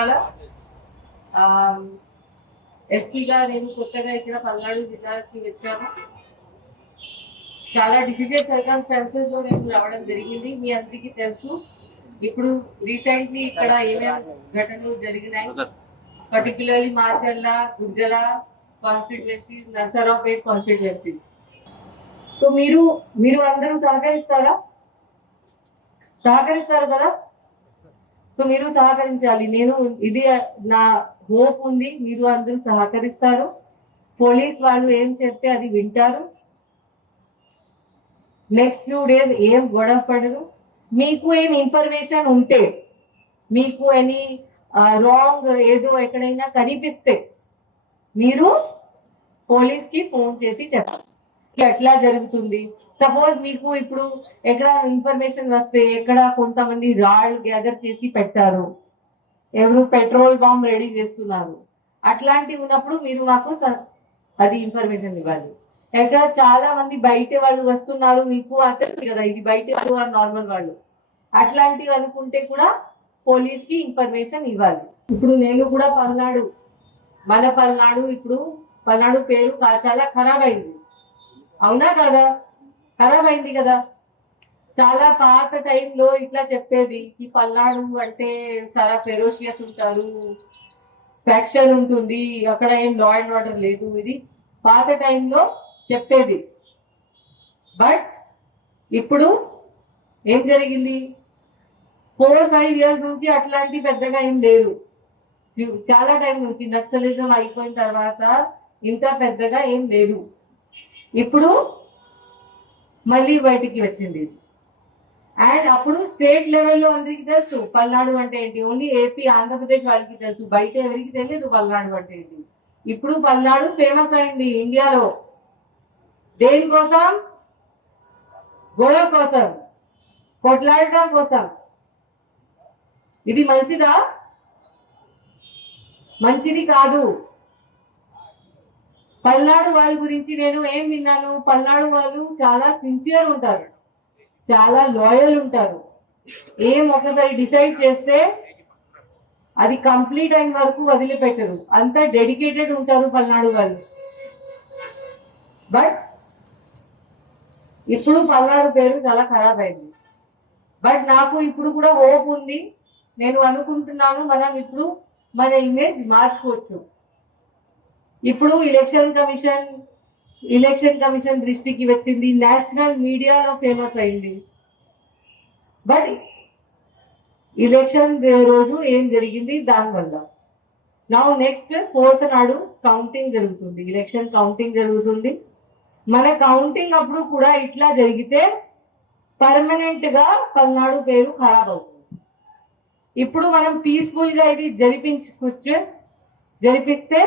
చీరాల ఎస్పీగా నేను కొత్తగా ఇక్కడ పల్నాడు జిల్లాకి వచ్చాను. చాలా డిఫికల్ట్ సర్కమ్స్టాన్సెస్ లో నేను రావడం జరిగింది. మీ అందరికీ తెలుసు. ఇప్పుడు రీసెంట్లీ ఇక్కడ ఏమేమి ఘటనలు జరిగినాయి, particularly Macherla, Gujjala constituency, Narasaraopet constituency. So మీరు అందరూ సహకరిస్తారు కదా. సో మీరు సహకరించాలి. నేను ఇది నా హోప్ ఉంది, మీరు అందరూ సహకరిస్తారు. పోలీస్ వాళ్ళు ఏం చెప్తే అది వింటారు. నెక్స్ట్ ఫ్యూ డేస్ ఏం గొడవ పడరు. మీకు ఏం ఇన్ఫర్మేషన్ ఉంటే, మీకు ఎనీ రాంగ్ ఏదో ఎక్కడైనా కనిపిస్తే మీరు పోలీస్ కి ఫోన్ చేసి చెప్పాలి ఎట్లా జరుగుతుంది. సపోజ్ మీకు ఇప్పుడు ఎక్కడ ఇన్ఫర్మేషన్ వస్తే ఎక్కడ కొంతమంది రాళ్ళు గ్యాదర్ చేసి పెట్టారు, ఎవరు పెట్రోల్ బాంబ్ రెడీ చేస్తున్నారు, అట్లాంటివి ఉన్నప్పుడు మీరు మాకు అది ఇన్ఫర్మేషన్ ఇవ్వాలి. ఎక్కడ చాలా మంది బయట వాళ్ళు వస్తున్నారు, మీకు తెలుసు కదా ఇది బయట వాళ్ళు నార్మల్ వాళ్ళు, అట్లాంటివి అనుకుంటే కూడా పోలీస్ కి ఇన్ఫర్మేషన్ ఇవ్వాలి. ఇప్పుడు నేను కూడా మన పల్నాడు ఇప్పుడు పల్నాడు పేరు చాలా ఖరాబ్ అయింది, అవునా కదా? ఖరాబ్ అయింది కదా. చాలా పాత టైంలో ఇట్లా చెప్పేది ఈ పల్నాడు అంటే చాలా ఫెరోషియస్ ఉంటారు, ఫ్యాక్షన్ ఉంటుంది, అక్కడ ఏం లా అండ్ ఆర్డర్ లేదు, ఇది పాత టైంలో చెప్పేది. బట్ ఇప్పుడు ఏం జరిగింది, 4-5 years నుంచి అట్లాంటి పెద్దగా ఏం లేదు. చాలా టైం నుంచి నక్సలిజం అయిపోయిన తర్వాత ఇంత పెద్దగా ఏం లేదు. ఇప్పుడు మళ్ళీ బయటికి వచ్చింది. అండ్ అప్పుడు స్టేట్ లెవెల్లో అందరికి తెలుసు పల్నాడు అంటే ఏంటి, ఓన్లీ ఏపీ ఆంధ్రప్రదేశ్ వాళ్ళకి తెలుసు, బయట ఎవరికి తెలియదు పల్నాడు అంటే ఏంటి. ఇప్పుడు పల్నాడు ఫేమస్ అయింది ఇండియాలో. దేనికోసం? గొడవ కోసం, కొట్లాడటం కోసం. ఇది మంచిదా? మంచిది కాదు. పల్నాడు వాళ్ళ గురించి నేను ఏం విన్నాను, పల్నాడు వాళ్ళు చాలా సిన్సియర్ ఉంటారు, చాలా లాయల్ ఉంటారు. ఏం ఒకసారి డిసైడ్ చేస్తే అది కంప్లీట్ అయిన వరకు వదిలిపెట్టరు, అంత డెడికేటెడ్ ఉంటారు పల్నాడు వాళ్ళు. బట్ ఇప్పుడు పల్నాడు పేరు చాలా ఖరాబ్ అయింది. బట్ నాకు ఇప్పుడు కూడా హోప్ ఉంది. నేను అనుకుంటున్నాను మనం ఇప్పుడు మన ఇమేజ్ మార్చుకోవచ్చు. ఇప్పుడు ఎలక్షన్ కమిషన్ దృష్టికి వచ్చింది, నేషనల్ మీడియాలో ఫేమస్ అయింది. బట్ ఎలక్షన్ రోజు ఏం జరిగింది దానివల్ల. నా నెక్స్ట్ 4th నాడు కౌంటింగ్ జరుగుతుంది, ఎలక్షన్ కౌంటింగ్ జరుగుతుంది. మన కౌంటింగ్ అప్పుడు కూడా ఇట్లా జరిగితే పర్మనెంట్ గా పల్నాడు పేరు ఖరాబ్ అవుతుంది. ఇప్పుడు మనం పీస్ఫుల్ గా ఇది జరిపిస్తే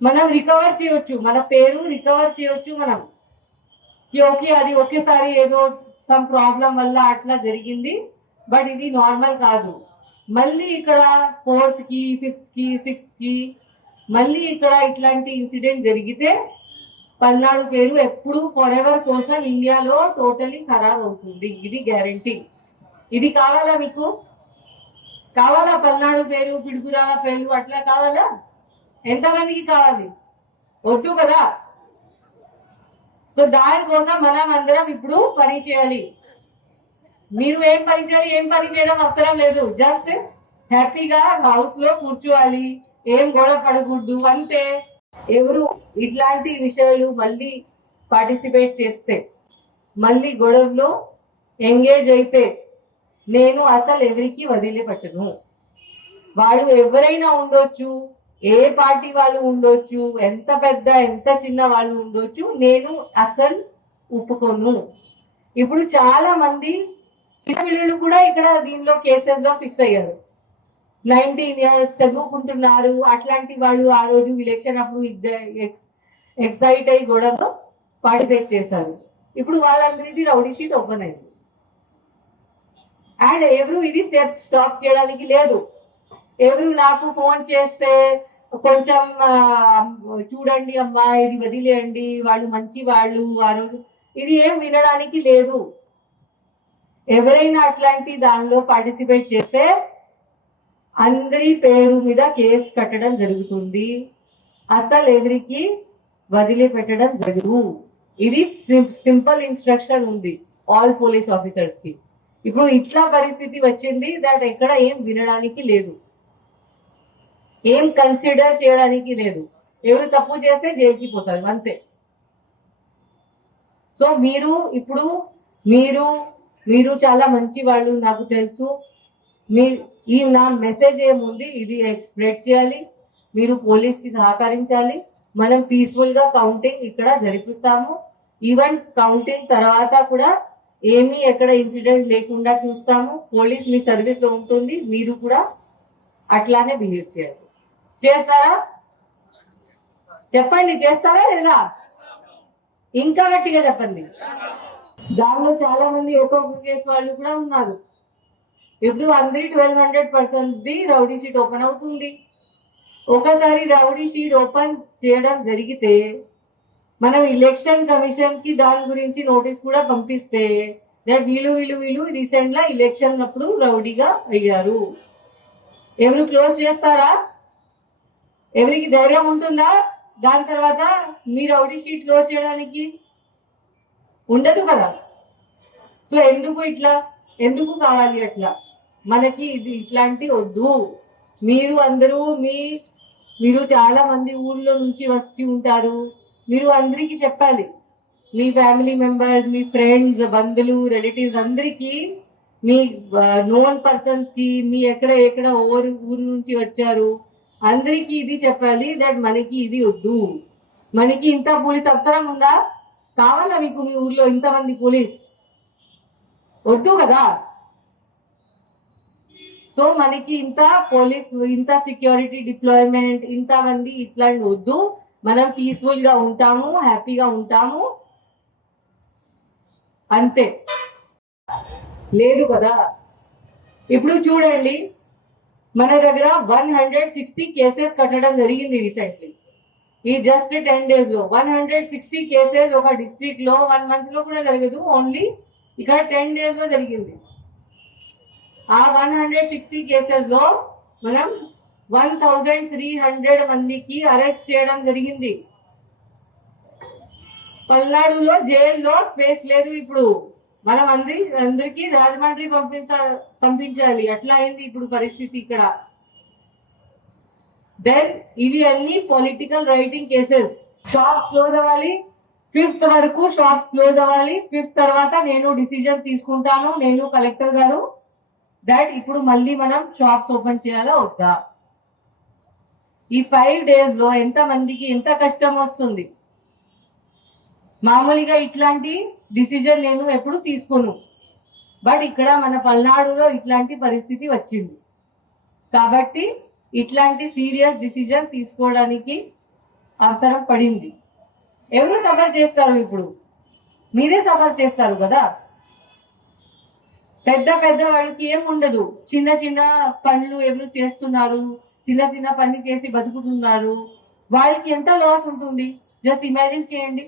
మనం రికవర్ చేయొచ్చు, మన పేరు రికవర్ చేయొచ్చు మనం. ఓకే అది ఒకేసారి ఏదో సమ్ ప్రాబ్లం వల్ల అట్లా జరిగింది, బట్ ఇది నార్మల్ కాదు. మళ్ళీ ఇక్కడ 4th కి 5th కి 6th కి మళ్ళీ ఇక్కడ ఇట్లాంటి ఇన్సిడెంట్ జరిగితే పల్నాడు పేరు ఎప్పుడు ఫర్ ఎవర్ కోసం ఇండియాలో టోటలీ ఖరాబ్ అవుతుంది. ఇది గ్యారంటీ. ఇది కావాలా మీకు? కావాలా పల్నాడు పేరు, పిడుగురాల పేరు అట్లా కావాలా? ఎంతమందికి కావాలి? వద్దు కదా. సో దానికోసం మనం అందరం ఇప్పుడు పని చేయాలి. మీరు ఏం పని చేయాలి, ఏం పని చేయడం అవసరం లేదు. జస్ట్ హ్యాపీగా హౌస్ లో కూర్చోవాలి, ఏం గొడవ పడకూడదు అంతే. ఎవరు ఇట్లాంటి విషయాలు మళ్ళీ పార్టిసిపేట్ చేస్తే, మళ్ళీ గొడవలో ఎంగేజ్ అయితే నేను అసలు ఎవరికి వదిలిపెట్టను. వాడు ఎవరైనా ఉండొచ్చు, ఏ పార్టీ వాళ్ళు ఉండొచ్చు, ఎంత పెద్ద ఎంత చిన్న వాళ్ళు ఉండొచ్చు, నేను అసలు ఒప్పుకోను. ఇప్పుడు చాలా మంది పిల్లలు కూడా ఇక్కడ దీనిలో కేసెస్ లో ఫిక్స్ అయ్యారు. 19 years చదువుకుంటున్నారు, అట్లాంటి వాళ్ళు ఆ రోజు ఎలక్షన్ అప్పుడు ఎక్సైట్ అయ్యి గొడవలో పార్టిసిపేట్ చేశారు. ఇప్పుడు వాళ్ళందరికీ రౌడీ షీట్ ఓపెన్ అయింది. అండ్ ఎవరు ఇది స్టాప్ చేయడానికి లేదు. ఎవరు నాకు ఫోన్ చేస్తే కొంచెం చూడండి అమ్మా, ఇది వదిలేయండి, వాళ్ళు మంచి వాళ్ళు ఆ రోజు, ఇది ఏం వినడానికి లేదు. ఎవరైనా అట్లాంటి దానిలో పార్టిసిపేట్ చేస్తే అందరి పేరు మీద కేసు కట్టడం జరుగుతుంది. అసలు ఎవరికి వదిలిపెట్టడం జరగదు. ఇది సింపుల్ ఇన్స్ట్రక్షన్ ఉంది ఆల్ పోలీస్ ఆఫీసర్స్ కి. ఇప్పుడు ఇట్లా పరిస్థితి వచ్చింది దట్ ఎక్కడ ఏం వినడానికి లేదు, ఏం కన్సిడర్ చేయడానికి లేదు. ఎవరు తప్పు చేస్తే జైలుకి పోతారు అంతే. సో మీరు ఇప్పుడు మీరు మీరు చాలా మంచి వాళ్ళు నాకు తెలుసు. మీ ఈ నా మెసేజ్ ఏముంది ఇది స్ప్రెడ్ చేయాలి, మీరు పోలీస్ కి సహకరించాలి. మనం పీస్ఫుల్ గా కౌంటింగ్ ఇక్కడ జరిపిస్తాము. ఈవెన్ కౌంటింగ్ తర్వాత కూడా ఏమీ ఎక్కడ ఇన్సిడెంట్ లేకుండా చూస్తాము. పోలీస్ మీ సర్వీస్ లో ఉంటుంది, మీరు కూడా అట్లానే బిహేవ్ చేయాలి. చేస్తారా? చెప్పండి, చేస్తారా లేదా? ఇంకా గట్టిగా చెప్పండి. దానిలో చాలా మంది ఒక్కొక్క కేసు వాళ్ళు కూడా ఉన్నారు. ఇప్పుడు అందరి 1200% రౌడీ షీట్ ఓపెన్ అవుతుంది. ఒకసారి రౌడీ షీట్ ఓపెన్ చేయడం జరిగితే మనం ఎలక్షన్ కమిషన్ కి దాని గురించి నోటీస్ కూడా పంపిస్తే వీళ్ళు రీసెంట్ గా ఎలక్షన్ అప్పుడు రౌడీగా అయ్యారు. ఎవరు క్లోజ్ చేస్తారా? ఎవరికి ధైర్యం ఉంటుందా దాని తర్వాత మీ రౌడీ షీట్ క్లోజ్ చేయడానికి? ఉండదు కదా. సో ఎందుకు ఇట్లా, ఎందుకు కావాలి అట్లా? మనకి ఇది ఇట్లాంటి వద్దు. మీరు అందరూ మీరు చాలా మంది ఊర్లో నుంచి వచ్చి ఉంటారు. మీరు అందరికీ చెప్పాలి, మీ ఫ్యామిలీ మెంబర్స్, మీ ఫ్రెండ్స్, బంధువులు, రిలేటివ్స్ అందరికీ, మీ నోన్ పర్సన్స్ కి, మీ ఎక్కడ ఊరు నుంచి వచ్చారు అందరికీ ఇది చెప్పాలి దట్ మనకి ఇది వద్దు. మనకి ఇంత పోలీస్ అవసరం ఉందా? కావాలా మీకు మీ ఊర్లో ఇంతమంది పోలీస్? వద్దు కదా. సో మనకి ఇంత పోలీస్, ఇంత సెక్యూరిటీ డిప్లాయ్మెంట్, ఇంతమంది ఇట్లాంటి వద్దు. మనం పీస్ఫుల్ గా ఉంటాము, హ్యాపీగా ఉంటాము అంతే. లేదు కదా. ఇప్పుడు చూడండి, మన దగ్గర 160 కేసెస్ కట్టడం జరిగింది రీసెంట్లీ. ఈ జస్ట్ 10 days లో 160 కేసెస్ ఒక డిస్ట్రిక్ట్ లో 1 month లో కూడా జరగదు, ఓన్లీ ఇక్కడ 10 days లో జరిగింది. ఆ 160 కేసెస్ లో మనం 1300 మందికి అరెస్ట్ చేయడం జరిగింది. పల్నాడులో జైల్లో స్పేస్ లేదు. ఇప్పుడు మనం అందరికి రాజమండ్రి పంపించాలి, అట్లా అయింది ఇప్పుడు పరిస్థితి ఇక్కడ. దెన్ ఇవి అన్ని political writing cases. Shops close అవ్వాలి, 5th వరకు షాప్స్ క్లోజ్ అవ్వాలి. 5th తర్వాత నేను డిసిజన్ తీసుకుంటాను, నేను కలెక్టర్ గారు, దట్ ఇప్పుడు మళ్ళీ మనం షాప్స్ ఓపెన్ చేయాలా వద్దా. ఈ 5 days లో ఎంత మందికి ఎంత కష్టం వస్తుంది. మామూలుగా ఇట్లాంటి డిసిజన్ నేను ఎప్పుడు తీసుకోను, బట్ ఇక్కడ మన పల్నాడులో ఇట్లాంటి పరిస్థితి వచ్చింది కాబట్టి ఇట్లాంటి సీరియస్ డిసిజన్ తీసుకోవడానికి అవసరం పడింది. ఎవరు సఫర్ చేస్తారు? ఇప్పుడు మీరే సఫర్ చేస్తారు కదా. పెద్ద వాళ్ళకి ఏం ఉండదు, చిన్న చిన్న పనులు ఎవరు చేస్తున్నారు, చిన్న పని చేసి బతుకుతున్నారు, వాళ్ళకి ఎంత లాస్ ఉంటుంది జస్ట్ ఇమాజిన్ చేయండి.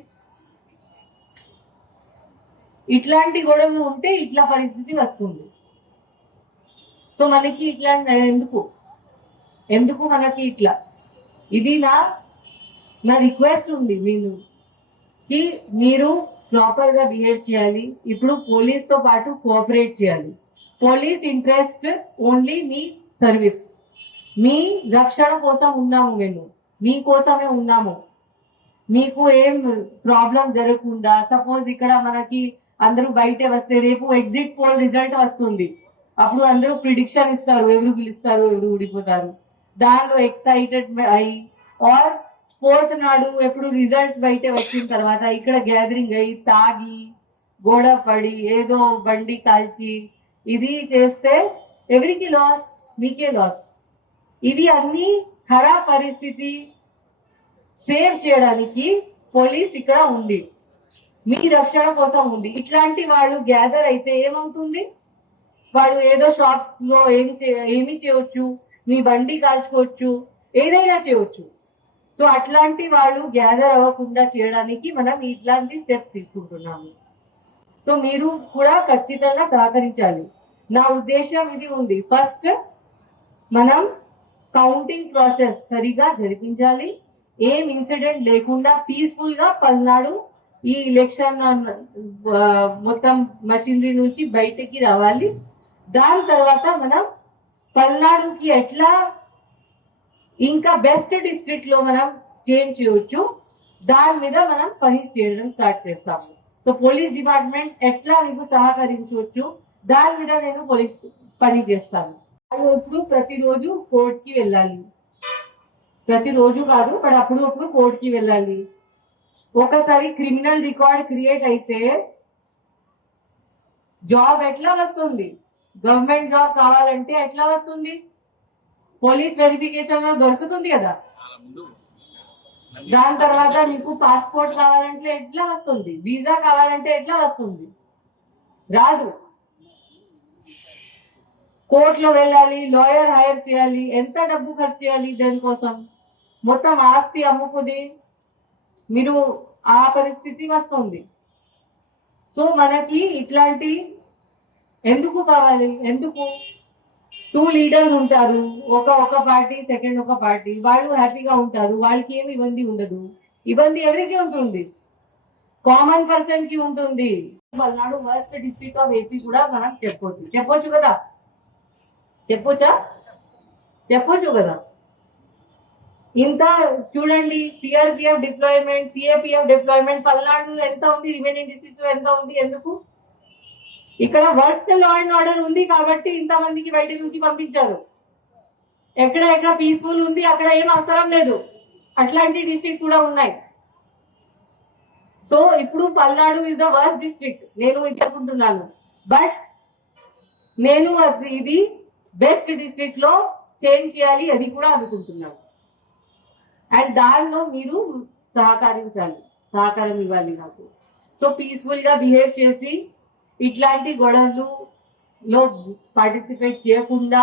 ఇట్లాంటి గొడవలు ఉంటే ఇట్లా పరిస్థితి వస్తుంది. సో మనకి ఇట్లా ఎందుకు మనకి ఇట్లా? ఇది నా రిక్వెస్ట్ ఉంది కి మీరు ప్రాపర్ గా బిహేవ్ చేయాలి. ఇప్పుడు పోలీస్ తో పాటు కోఆపరేట్ చేయాలి. పోలీస్ ఇంట్రెస్ట్ ఓన్లీ మీ సర్వీస్, మీ రక్షణ కోసం ఉన్నాము, మేము మీకోసమే ఉన్నాము. మీకు ఏం ప్రాబ్లం జరగకుండా, సపోజ్ ఇక్కడ మనకి అందరూ బయటే వస్తే రేపు ఎగ్జిట్ పోల్ రిజల్ట్ వస్తుంది, అప్పుడు అందరూ ప్రిడిక్షన్ ఇస్తారు, ఎవరు గెలుస్తారు ఎవరు ఊడిపోతారు. దానిలో ఎక్సైటెడ్ అయ్యి ఆర్ 4th నాడు ఎప్పుడు రిజల్ట్స్ బయట వచ్చిన తర్వాత ఇక్కడ గ్యాదరింగ్ అయ్యి తాగి గొడవ పడి ఏదో బండి కాల్చి ఇది చేస్తే ఎవరికి లాస్? మీకే లాస్. ఇది అన్ని ఖరాబ్ పరిస్థితి సేవ్ చేయడానికి పోలీస్ ఇక్కడ ఉంది, మీ రక్షణ కోసం ఉంది. ఇట్లాంటి వాళ్ళు గ్యాదర్ అయితే ఏమవుతుంది? వాళ్ళు ఏదో షాప్ లో ఏమి చేయవచ్చు, మీ బండి కాల్చుకోవచ్చు, ఏదైనా చేయవచ్చు. సో అట్లాంటి వాళ్ళు గ్యాదర్ అవ్వకుండా చేయడానికి మనం ఇట్లాంటి స్టెప్స్ తీసుకుంటున్నాము. సో మీరు కూడా ఖచ్చితంగా సహకరించాలి. నా ఉద్దేశం ఇది ఉంది, ఫస్ట్ మనం కౌంటింగ్ ప్రాసెస్ సరిగా జరిపించాలి. ఏం ఇన్సిడెంట్ లేకుండా పీస్ఫుల్ గా పల్నాడు ఈ ఎలక్షన్ మొత్తం మషినరీ నుంచి బయటికి రావాలి. దాని తర్వాత మనం పల్నాడుకి ఎట్లా ఇంకా బెస్ట్ డిస్ట్రిక్ట్ లో మనం చేంజ్ చేయొచ్చు దాని మీద మనం పని చేయడం స్టార్ట్ చేస్తాము. సో పోలీస్ డిపార్ట్మెంట్ ఎట్లా మీకు సహకరించవచ్చు దాని మీద నేను పోలీస్ పని చేస్తాను. ఇప్పుడు ప్రతిరోజు కోర్ట్ కి వెళ్ళాలి, ప్రతిరోజు కాదు బట్ అప్పుడు కోర్ట్ కి వెళ్ళాలి. ఒకసారి క్రిమినల్ రికార్డ్ క్రియేట్ అయితే జాబ్ ఎట్లా వస్తుంది? గవర్నమెంట్ జాబ్ కావాలంటే ఎట్లా వస్తుంది? పోలీస్ వెరిఫికేషన్ లో దొరుకుతుంది కదా. దాని తర్వాత మీకు పాస్పోర్ట్ కావాలంటే ఎట్లా వస్తుంది? వీసా కావాలంటే ఎట్లా వస్తుంది? రాదు. కోర్టులో వెళ్ళాలి, లాయర్ హైర్ చేయాలి, ఎంత డబ్బు ఖర్చు చేయాలి దానికోసం. మొత్తం ఆస్తి అమ్ముకుని మీరు ఆ పరిస్థితి వస్తుంది. సో మనకి ఇట్లాంటి ఎందుకు కావాలి? ఎందుకు 2 లీడర్స్ ఉంటారు, ఒక పార్టీ సెకండ్ ఒక పార్టీ, వాళ్ళు హ్యాపీగా ఉంటారు, వాళ్ళకి ఏమి ఇబ్బంది ఉండదు. ఇబ్బంది ఎవరికి ఉంటుంది? కామన్ పర్సన్ కి ఉంటుంది. Palnadu worst district of AP కూడా మనం చెప్పొచ్చు కదా. చెప్పొచ్చు కదా. ఇంత చూడండి, CRPF deployment, CAPF deployment Palnadu ఎంత ఉంది, రిమైనింగ్ డిస్ట్రిక్ట్ ఎంత ఉంది? ఎందుకు? ఇక్కడ వర్స్ట్ లా అండ్ ఆర్డర్ ఉంది కాబట్టి ఇంతమందికి బయట నుంచి పంపించారు. ఎక్కడ పీస్ఫుల్ ఉంది అక్కడ ఏం అవసరం లేదు. అట్లాంటి డిస్ట్రిక్ట్ కూడా ఉన్నాయి. సో ఇప్పుడు Palnadu is the worst district నేను చెప్పుకుంటున్నాను. బట్ నేను ఇది బెస్ట్ డిస్ట్రిక్ట్ లో చేంజ్ చేయాలి అది కూడా అనుకుంటున్నాను. అండ్ దానిలో మీరు సహకారం ఇవ్వాలి నాకు. సో పీస్ఫుల్ గా బిహేవ్ చేసి ఇట్లాంటి గొడవలు లో పార్టిసిపేట్ చేయకుండా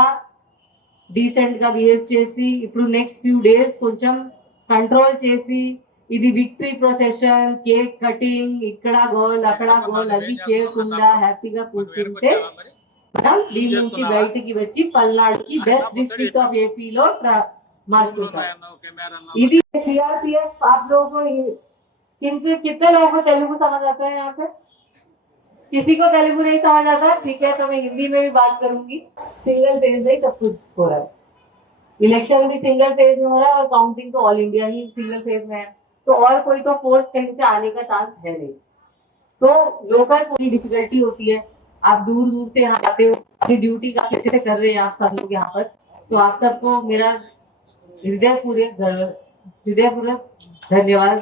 డీసెంట్ గా బిహేవ్ చేసి ఇప్పుడు నెక్స్ట్ ఫ్యూ డేస్ కొంచెం కంట్రోల్ చేసి ఇది విక్టరీ ప్రొసెషన్, కేక్ కటింగ్, ఇక్కడ గోల్ అక్కడ గోల్ అది చేయకుండా హ్యాపీగా కూర్చుంటే మనం దీని నుంచి బయటికి వచ్చి పల్నాడుకి బెస్ట్ డిస్ట్రిక్ట్ ఆఫ్ ఏపీ లో మార్చుకుంటాం. ఇది सीआरपीएफ आप लोगों को कितने लोगों को तेलुगु समझ आता है? यहाँ पे किसी को तेलुगु नहीं समझ आता? ठीक है, तो मैं हिंदी में भी बात करूंगी. सिंगल फेज में सब कुछ हो रहा है. इलेक्शन भी सिंगल फेज में हो रहा है और काउंटिंग तो ऑल इंडिया ही सिंगल फेज में है. तो और कोई तो फोर्स कहीं से आने का चांस है नहीं. तो लोकल पूरी डिफिकल्टी होती है. आप दूर से यहाँ आते हो, अपनी ड्यूटी का कैसे से कर रहे हैं आप सब लोग यहाँ पर. तो आप सबको मेरा हृदयपूर्वक धन्यवाद.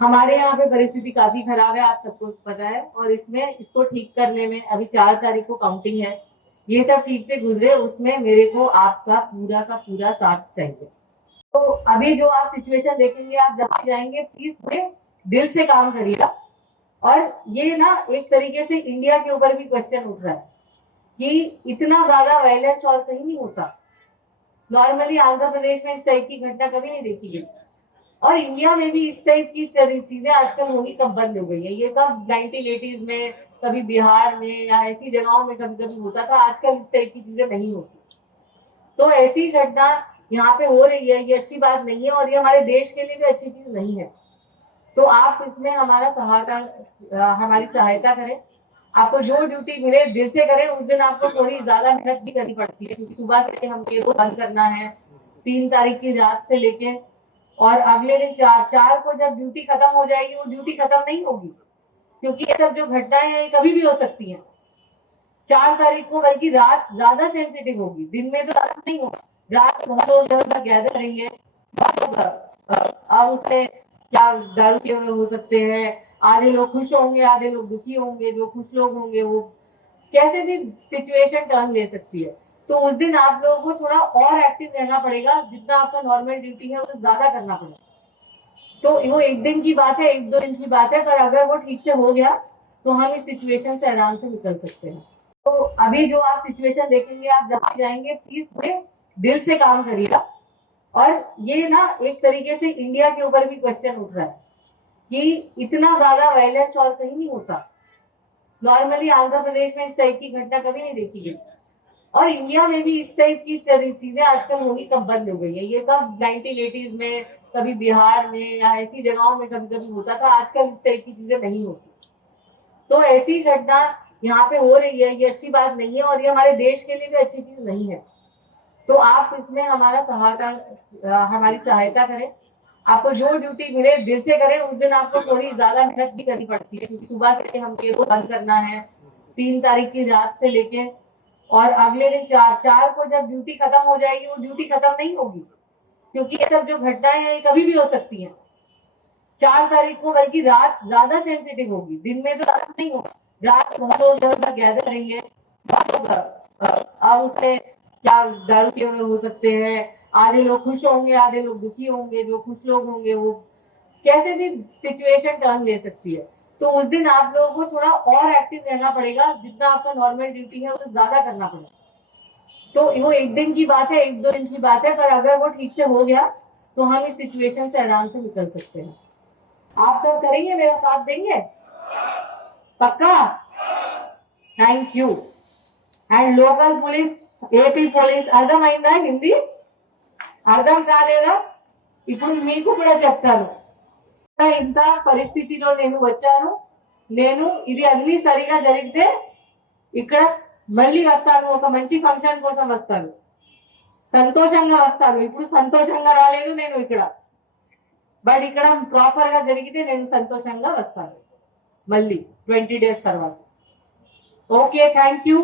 हमारे यहाँ पे परिस्थिति काफी खराब है, आप सबको पता है, और इसमें इसको ठीक करने में अभी 4 तारीख को काउंटिंग है. ये सब ठीक से गुजरे उसमें मेरे को आपका पूरा का पूरा साथ चाहिए. तो अभी जो आप सिचुएशन देखेंगे, आप जहाँ जाएंगे प्लीज दिल से काम करिएगा. और ये ना एक तरीके से इंडिया के ऊपर भी क्वेश्चन उठ रहा है कि इतना ज्यादा वायलेंस और कहीं नहीं होता. नॉर्मली आंध्र प्रदेश में इस टाइप की घटना कभी नहीं देखी गई और इंडिया में भी इस टाइप की चीजें आजकल होनी कब बंद हो गई है. ये सब 1980s में कभी बिहार में या ऐसी जगहों में कभी कभी होता था. आजकल इस टाइप की चीजें नहीं होती. तो ऐसी घटना यहाँ पे हो रही है, ये अच्छी बात नहीं है और ये हमारे देश के लिए भी अच्छी चीज नहीं है. तो आप इसमें हमारी सहायता करें. आपको जो ड्यूटी मिले दिल से करें. उस दिन आपको थोड़ी ज्यादा मेहनत भी करनी पड़ती है क्योंकि सुबह से हम ये बंद करना है 3 तारीख की रात से लेके और अगले दिन 4 को जब ड्यूटी खत्म हो जाएगी वो ड्यूटी खत्म नहीं होगी क्योंकि ये सब जो घटनाएं हैं कभी भी हो सकती हैं. 4 तारीख को बल्कि रात ज्यादा सेंसिटिव होगी, दिन में तो नहीं होगा. रात बहुत लोग गैदर करेंगे. अब उससे क्या दारू के हो सकते हैं, आधे लोग खुश होंगे आधे लोग दुखी होंगे. जो खुश लोग होंगे वो कैसे भी सिचुएशन टर्न ले सकती है. तो उस दिन आप लोगों को थोड़ा और एक्टिव रहना पड़ेगा. जितना आपका नॉर्मल ड्यूटी है वो ज्यादा करना पड़ेगा. तो वो 1 दिन की बात है, 1-2 दिन की बात है, पर अगर वो ठीक से हो गया तो हम इस सिचुएशन से आराम से निकल सकते हैं. तो अभी जो आप सिचुएशन देखेंगे, आप जहाँ जाएंगे प्लीज दिल से काम करिएगा. और ये ना एक तरीके से इंडिया के ऊपर भी क्वेश्चन उठ रहा है कि इतना ज्यादा वायलेंस और कहीं नहीं होता. नॉर्मली आंध्र प्रदेश में इस टाइप की घटना कभी नहीं देखी गई, और इंडिया में भी इस टाइप की चीजें आजकल होनी कब बंद हो गई है। ये सब 1980s में कभी बिहार में या ऐसी जगहों में कभी कभी होता था, आजकल इस टाइप की चीजें नहीं होती। तो ऐसी घटना यहाँ पे हो रही है, ये अच्छी बात नहीं है, और ये हमारे देश के लिए भी अच्छी चीज नहीं है। तो आप इसमें हमारी सहायता करें। आपको जो ड्यूटी मिले दिल से करें। उस दिन आपको थोड़ी ज्यादा मेहनत भी करनी पड़ती है, क्योंकि सुबह से हम ये रोज बंद करना है 3 तारीख की रात से लेके, और अगले दिन 4 को जब ड्यूटी खत्म हो जाएगी, वो ड्यूटी खत्म नहीं होगी, क्योंकि ये सब जो घटनाएं हैं कभी भी हो सकती हैं। 4 तारीख को बल्कि रात ज्यादा सेंसिटिव होगी, दिन में तो रात नहीं होगा। रात बहुत लोग गैदर करेंगे, अब उसमें क्या दारू पिए हुए हो सकते हैं, आधे लोग खुश होंगे, आधे लोग दुखी होंगे। जो खुश लोग होंगे वो कैसे भी सिचुएशन टर्न ले सकती है। तो उस दिन आप लोगों को थोड़ा और एक्टिव रहना पड़ेगा, जितना आपका नॉर्मल ड्यूटी है उससे ज्यादा करना पड़ेगा। तो वो एक दिन की बात है, 1-2 दिन की बात है, पर अगर वो ठीक से हो गया तो हम इस सिचुएशन से आराम से निकल सकते हैं। आप सब करेंगे, मेरा साथ देंगे? पक्का? Thank you. And local police, AP police అర్థమైందా? హిందీ అర్థం కాలేదా? ఇప్పుడు మీకు కూడా చెప్తాను. ఇంత పరిస్థితిలో నేను వచ్చాను. నేను ఇది అన్ని సరిగా జరిగితే ఇక్కడ మళ్ళీ వస్తాను, ఒక మంచి ఫంక్షన్ కోసం వస్తాను, సంతోషంగా వస్తాను. ఇప్పుడు సంతోషంగా రాలేదు నేను ఇక్కడ, బట్ ఇక్కడ ప్రాపర్ గా జరిగితే నేను సంతోషంగా వస్తాను మళ్ళీ 20 days తర్వాత. Okay, thank you.